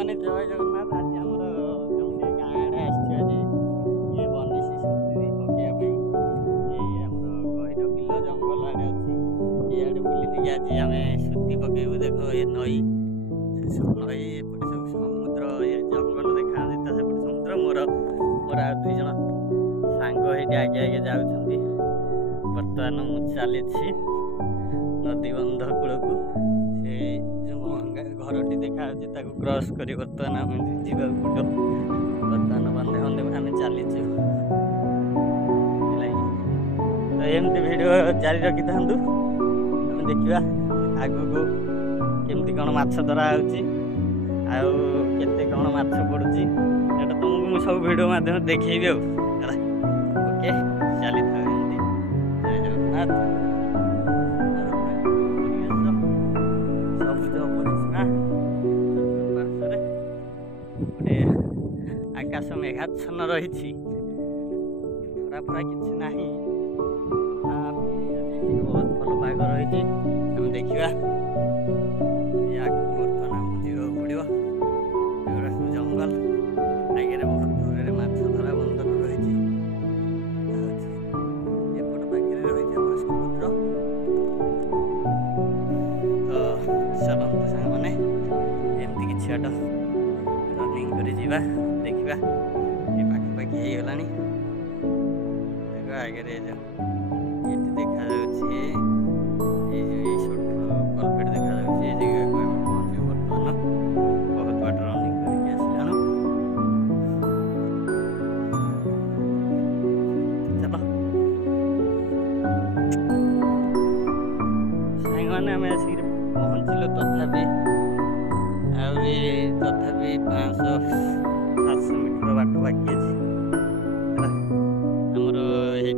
मैंने जय जगन्नाथ आज आम गाँ आड़े आज ये बनिशी सुती पकड़ गहिर बिल जंगल आड़े अच्छी ये बुली आज आम सुती पकेबू देख ये नई नई एपटे सब समुद्र ये जंगल देखा सेपटे समुद्र मोर मोर आ दुई जन सांग ये आगे आगे जाऊँ बर्तमान मु चली नदी बंध कूल को घरटी देखा क्रॉस कर बर्तमान आम जा बर्तमान बंधे बंधे आम चलीचु तो एमती वीडियो जारी रखी था देखा आग को केमती कौन माछ धरा होते कौन माछ पड़ुची तुमको मुझे सब वीडियो माध्यम देखी ओके चली था जय जगन्नाथ आकाश मेघाच्छन्न रही खरा फरा कि ना बहुत भल पाग रही देखा बर्तमान आम जीवा पड़ो सब जंगल आगे बहुत दूर माछ धरा बंधन रही एपट पाखे रही समुद्र तो चलते सांग मैंने एमती कि बाट रनिंग कर देखा ये पाखापाखि होगा देख आगे ये देखा कलपेट देखा ये जगह को पहुँचू बर्तमान बहुत बाट रनिंग करके आसलानु चलो सांग मैंने आम आसिक पहुँचलु तथापि तथापि 500-700 मीटर बाट बाकी अच्छे आमर ये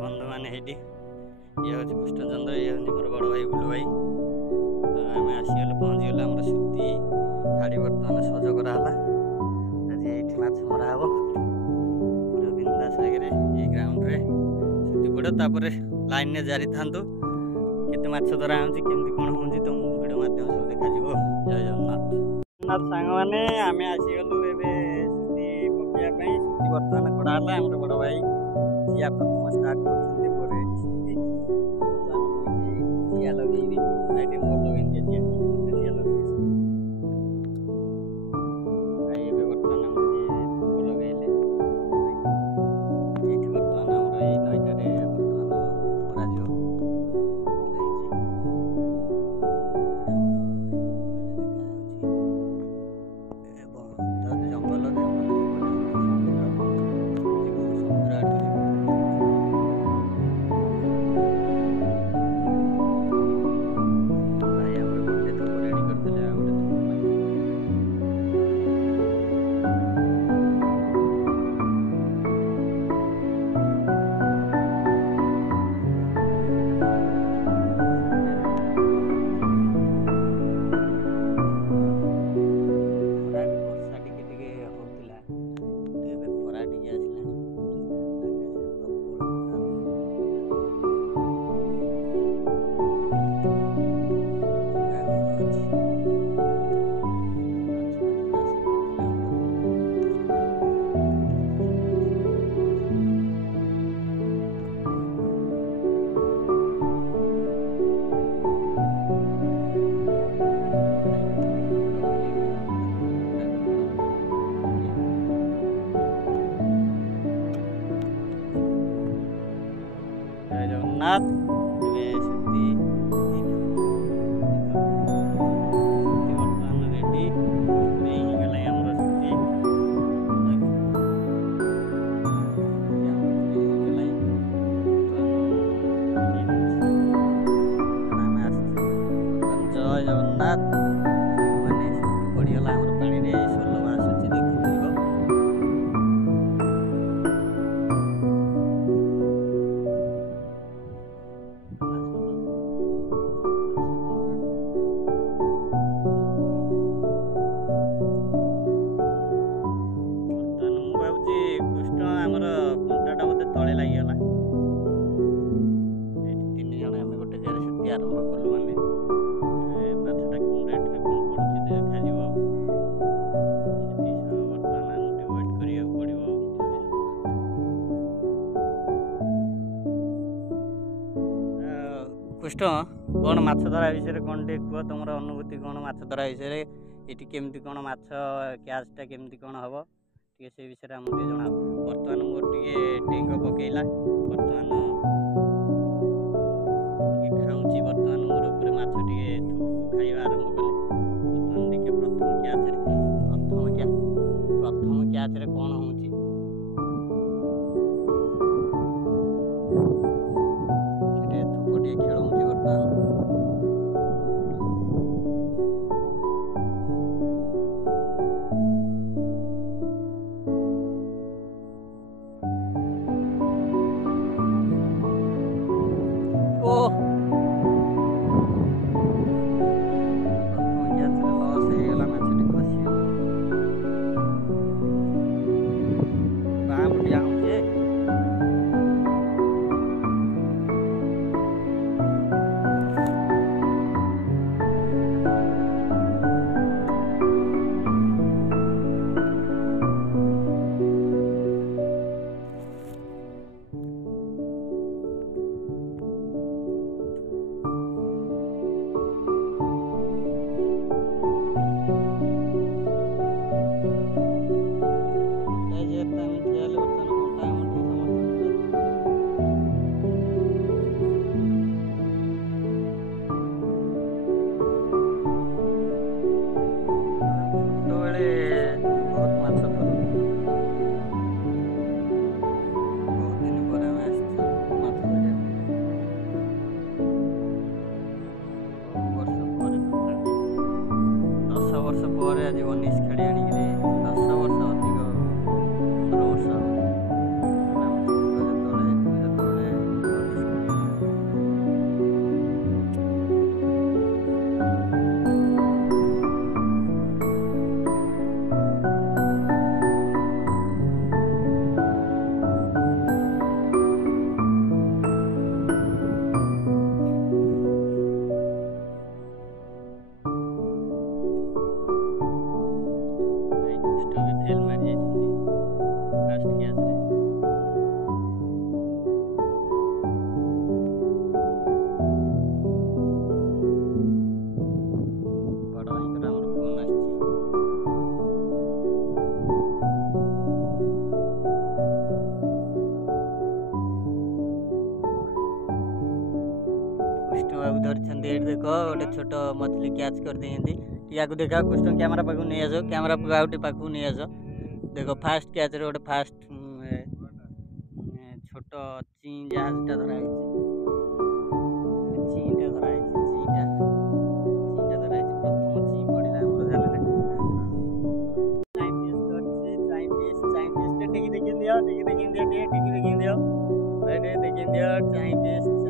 बंधु मैंने ये हूँ कृष्णचंद्र ये हूँ मोर बड़ भाई बुलू भाई आम आसीगल पहुँचीगल आम सुती खाड़ी बर्तमान सज कराला आज ये माछ मरा हम पूरा बिंदास आगे ये ग्राउंड रे सुती पड़ो तापर लाइन ने जारी था केते माछ धरा होची केमती कोन होची तो वीडियो माध्यम सब देखा जीवो जय जगन्नाथ सांग माने आमे आसीगलु एबे सुती पकिया सुती बर्तमान कड़ाला आम बड़ भाई जिया प्रथम स्टार्ट करछन्ती मोरे सुती जिया लगेबी आइटे मोर लगेन जिया जिया लगेबी भाई एबे बर्तमान हम ठोको लगेले एठी बर्तमान हम ए नइटारे बर्तमान करा जो जगन्नाथ सुती बर्तमान रेडी नहीं गला हमर सुती जय जगन्नाथ मैंने पड़गला पानी रे सोल आसुची देखुथिबो कृष्ण कौन माछ धरा विषय कौन टे कह तुम अनुभूति कौन माछ धरा विषय ये केमती कौन माछ कैचटा केमती कौन हम टे से विषय आमको टे जना बर्तमान मोर टे टेंग पकेला बर्तमान खाऊँगी बर्तमान मोर ऊपर माछ टे थुपू खाଇବା आरंभ कले बर्तमान देखिए प्रथम कैच रे कौन होउची सेटे थुपू टे खेलौची बर्तमान आज 19 खेड़ी आनिक 10 वर्ष अधिक 15 वर्ष फेल मारी फास्ट कैच रे बड़ भाई हमर फोन आछि कृष्ण बाबू धरछन देखो गोटे छोट मछली कैच कर देंदी या को देखा कृष्ण कैमरा पाखु नहीं आसो कैमरा आउटे पाखु नहीं आसो देखो फास्ट कैच रे गोटे फास्ट छोट ची जहाजटा धरा है चीटा धरा है चीटा धरा है प्रथम ची पड़िला हमर झाले टाइम वेस्ट टे देखिन दियो टे देखिन दियो टाइम वेस्ट